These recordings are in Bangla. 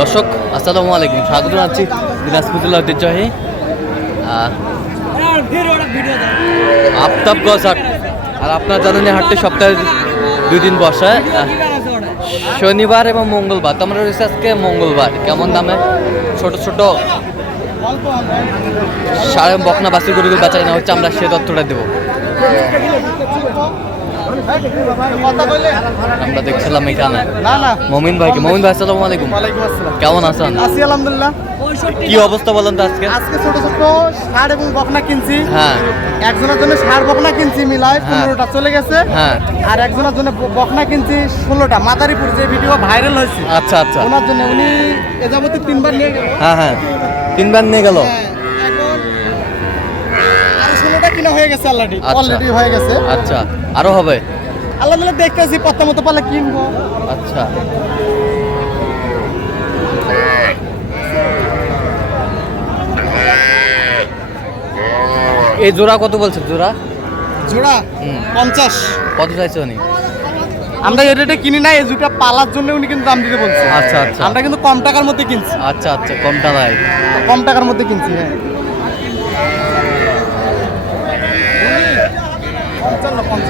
দর্শক, আসসালামু আলাইকুম। স্বাগত জানাচ্ছি দিনাজপুর ঐতিহ্যবাহী আফতাবগঞ্জ হাট। আর আপনার জানেন হাটটি সপ্তাহে দুই দিন বসে। শনিবার এবং মঙ্গলবার। তো আমরা রয়েছে আজকে মঙ্গলবার। কেমন দামে? ছোট ছোট সাড়ে বকনা বাসি গরুগুলো বেচা কেনা হচ্ছে, আমরা সে তথ্যটা দেবো। আমরা দেখছিলাম এখানে। মমিন ভাইকে। মমিন ভাই আসসালামু আলাইকুম। কেমন আছেন? আছি আলহামদুলিল্লাহ। কি অবস্থা বলেন তো আজকে? আজকে ছোট ছোট ষাড় এবং বকনা কিনছি। হ্যাঁ। একজনের জন্য ষাড় বকনা কিনছি মিলায় হ্যাঁ। পনেরোটা চলে গেছে। হ্যাঁ। আর একজনের জন্য বকনা কিনছি ষোলোটা। মাদারীপুর যে ভিডিও ভাইরাল হয়েছে আচ্ছা আচ্ছা। ওনার জন্য উনি এ যাবতে তিনবার নিয়ে গেল। হ্যাঁ হ্যাঁ। তিনবার নিয়ে গেল? হ্যাঁ, এখন আরও ষোলোটা কিনা হয়ে গেছে অলরেডি আচ্ছা। অলরেডি হয়ে গেছে। আচ্ছা। আরও হবে? মিলে দেখতেছি পত্তা মতো পালে কিনবো। আচ্ছা। এই জোড়া কত বলছে জোড়া? জোড়া? পঞ্চাশ। কত চাইছে উনি? আমরা এটা কিনি না এই জুটা পালার জন্য উনি কিন্তু দাম দিতে বলছে। আচ্ছা আচ্ছা। আমরা কিন্তু কম টাকার মধ্যে কিনছি। আচ্ছা আচ্ছা কমটা নাই। কম টাকার মধ্যে কিনছি হ্যাঁ।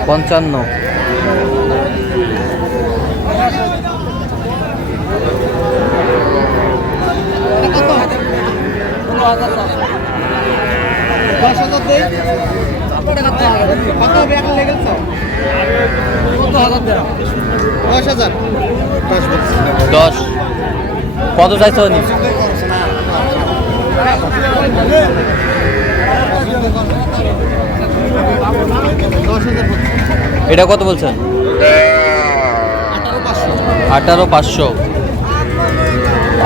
পঞ্চান্ন, দশ হাজার। কত হবে এখন লেগেল চাও? দশ হাজার দশ কত চাইছে দশ হাজার এটা কত বলছেন আঠারো পাঁচশো আঠারো পাঁচশো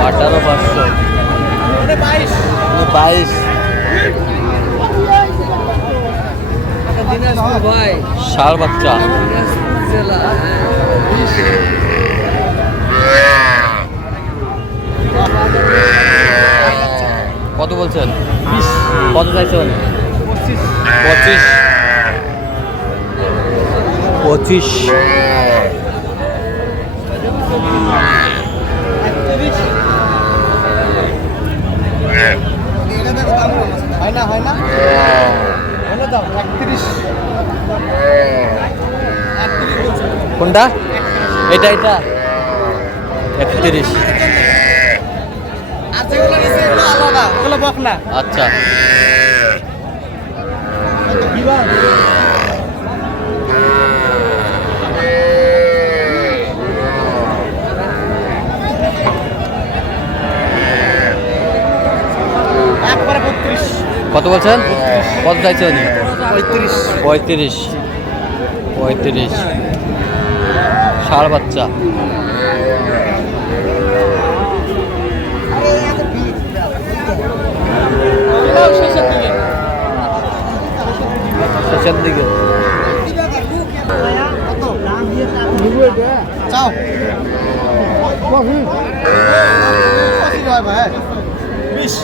আঠারো পাঁচশো এটা বাইশ। বাইশ। ষাট বাচ্চা। কত বলছেন? কত চাইছেন? পঁচিশ। পঁচিশ। হয় না হয় না? হলে দাও একত্রিশ। কোনটা? এটা এটা। একত্রিশ। আচ্ছা আলাদা ওগুলো বক না। আচ্ছা একবারে বত্রিশ কত বলছেন? কত চাইছে উনি? পঁয়ত্রিশ। পঁয়ত্রিশ। পঁয়ত্রিশ। ষাড় বাচ্চা। শেষের দিকে। চাও? ভাই? বিশ।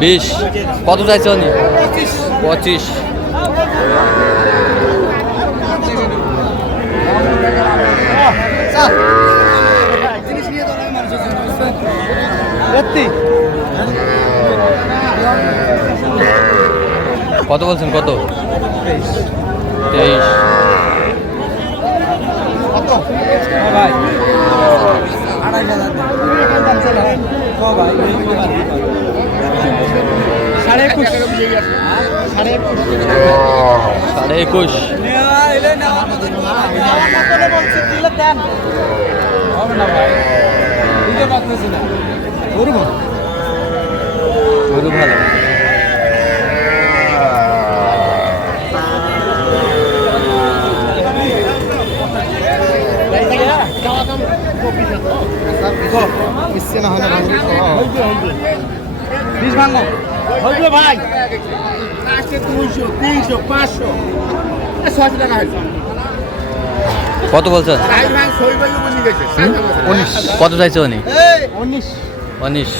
বিশ। কত চাইছে উনি পঁচিশ। কত বলছেন? কত? তেইশ। ভাই আড়াই হাজার। সাড়ে একুশ। সাড়ে একুশ। গরু ভালো। গরু ভালো ইচ্ছে না হয় না বিশ ভাঙো। হইবে ভাই। দুইশো তিনশো পাঁচশো। ছয়শো টাকা হয়েছে কত বলছো? উনিশ। কত চাইছে উনি? উনিশ উনিশ।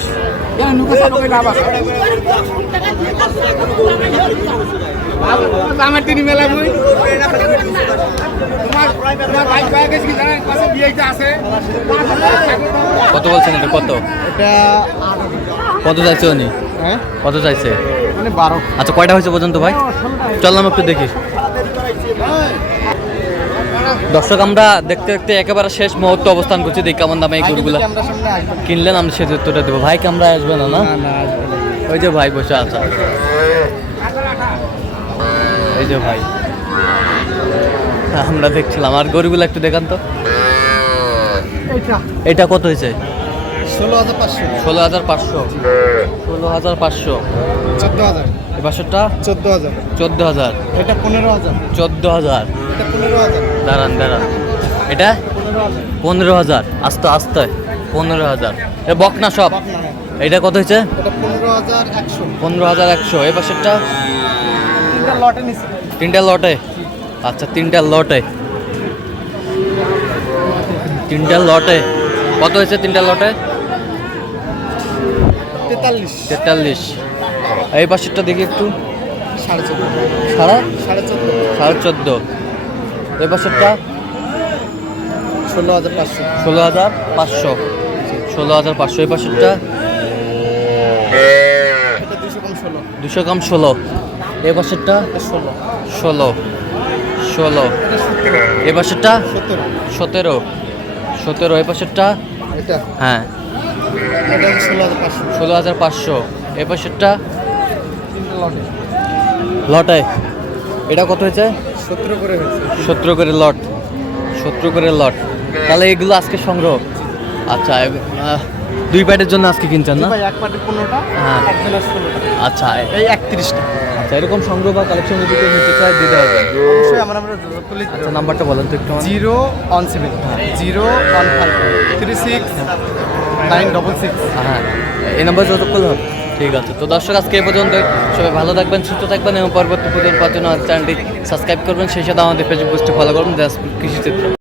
আমার তিনি মেলা বই। কত বলছেন এটা? কত? এটা কত চাইছে উনি? হ্যাঁ? কত চাইছে? মানে বারো। আচ্ছা কয়টা হয়েছে পর্যন্ত ভাই? চল চললাম একটু দেখি। দর্শক আমরা দেখতে দেখতে একেবারে শেষ মুহূর্তে অবস্থান করছি। দেখি কেমন দামে এই গরুগুলো আমরা কিনলেন আমরা সে উত্তরটা দেবো। ভাই ক্যামেরা আসবে না না। ওই যে ভাই বসে আছে। এই যে ভাই। আমরা দেখছিলাম। আর গরুগুলো একটু দেখান তো। এটা কত হয়েছে? ষোলো হাজার পাঁচশো। ষোলো হাজার পাঁচশো। ষোলো হাজার পাঁচশো। চোদ্দ হাজার। এ পাঁচশোটা? চোদ্দ হাজার। চোদ্দ হাজার। এটা পনেরো হাজার। চোদ্দ হাজার। এটা পনেরো হাজার। দাঁড়ান দাঁড়ান। এটা? পনেরো হাজার। আস্তে আস্তে। পনেরো হাজার। এটা বক না সব না। এটা কত হয়েছে? পনেরো হাজার একশো। এ পাশেরটা? তিনটা লটে নিছি। তিনটা লটে? আচ্ছা তিনটা লটে। তিনটা লটে। কত হয়েছে তিনটা লটে? তেতাল্লিশ। তেতাল্লিশ। এই পাশেরটা দেখি একটু। সাড়ে চোদ্দ। সাড়ে? সাড়ে চোদ্দ। সাড়ে চোদ্দ। এই ষোলো হাজার পাঁচশো। ষোলো হাজার পাঁচশো। ষোলো হাজার পাঁচশো এই দুশো কম ষোলো। দুশো গ্রাম ষোলো। এই ষোলো। ষোলো। ষোলো। এটা সতেরো। সতেরো। এটা? হ্যাঁ। ষোলো হাজার পাঁচশো। লটে। লটে। এটা কত হয়েছে? সতেরো করে লট সতেরো করে লট। তাহলে এগুলো আজকে সংগ্রহ। আচ্ছা দুই প্যাটের জন্য আজকে কিনছেন না? এক পার্টি পনেরোটা হ্যাঁ। আচ্ছা এই একত্রিশটা। আচ্ছা এরকম সংগ্রহ বা কালেকশন যদি কেউ নিতে চায় দিতে হবে। অবশ্যই আমার আচ্ছা নাম্বারটা বলেন তো একটু zero one seven zero one five three six nine double six. হ্যাঁ এই নাম্বার করলে হবে। ঠিক আছে। তো দর্শক, আজকে এই পর্যন্ত সবাই ভালো থাকবেন, সুস্থ থাকবেন এবং পরবর্তী পর্যন্ত চ্যানেলটি সাবস্ক্রাইব করবেন। সেই সাথে আমাদের ফেসবুক পোস্টে ফলো করবেন কৃষি চিত্র